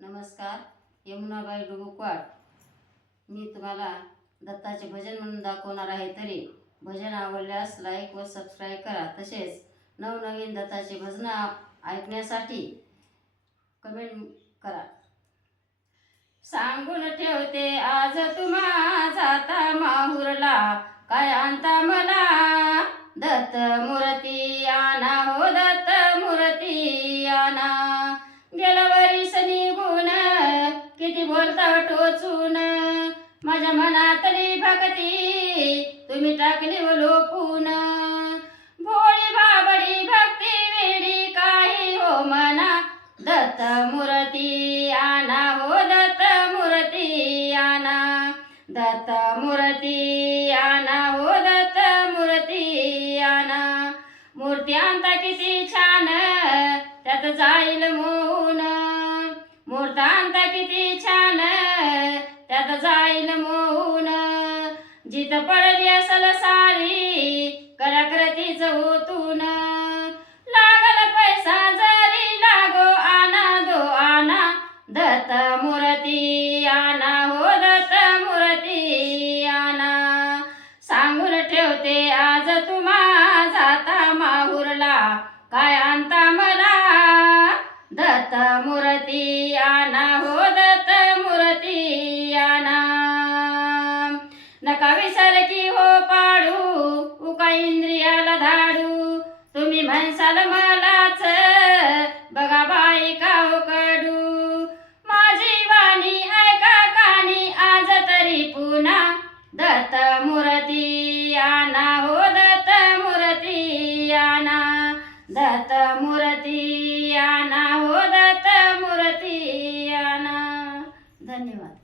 नमस्कार, यमुनाबाई डुबुकवाड. मी तुम्हाला दत्ताचे भजन म्हणून दाखवणार आहे. तरी भजन आवडल्यास लाईक व सबस्क्राईब करा. तसेच नवनवीन दत्ताचे भजन ऐकण्यासाठी कमेंट करा. सांगून ठेवते आज तुम्हा जाता माहुरला, काय आणता मला दत्त मूर्ती आणा, हो दत्त मूर्ती आणा. गेल्या वर्षी निघून किती बोलता टोचून, माझ्या मनातली भक्ती तुम्ही टाकली व लोपून. भोळी बाबडी भक्ती वेडी काही हो मना, दत्त मूर्ती आणा, हो दत्त मूर्ती आणा. दत्त मूर्ती आणा, हो दत्त मूर्ती आणा. मूर्ती आणता किती छान त्यात जाईल मोहून, मूर्ती आणता किती छान त्यात जाईल मोहून. जित पडली असल सारी कलाकृतीच ओतून, लागल पैसा जरी लागो आणा दो आणा. दत्त मूर्ती आणा, हो दत्त मूर्ती आणा. सांगून ठेवते आज तुम्हा जाता माहुरला, काय आणता मला दत्त मूर्ती आणा, हो दत्त मूर्ती आणा. नका विसर की हो पाडू उका इंद्रियाला धाडू, तुम्ही म्हणसाल मलाच बघा बाई काव कडू. माझी वाणी ऐका कानी आज तरी पुन्हा, दत्त मूर्ती आणा, हो दत्त मूर्ती आणा. दत्त मूर्ती आणा, हो दत्त मूर्ती आणा. धन्यवाद.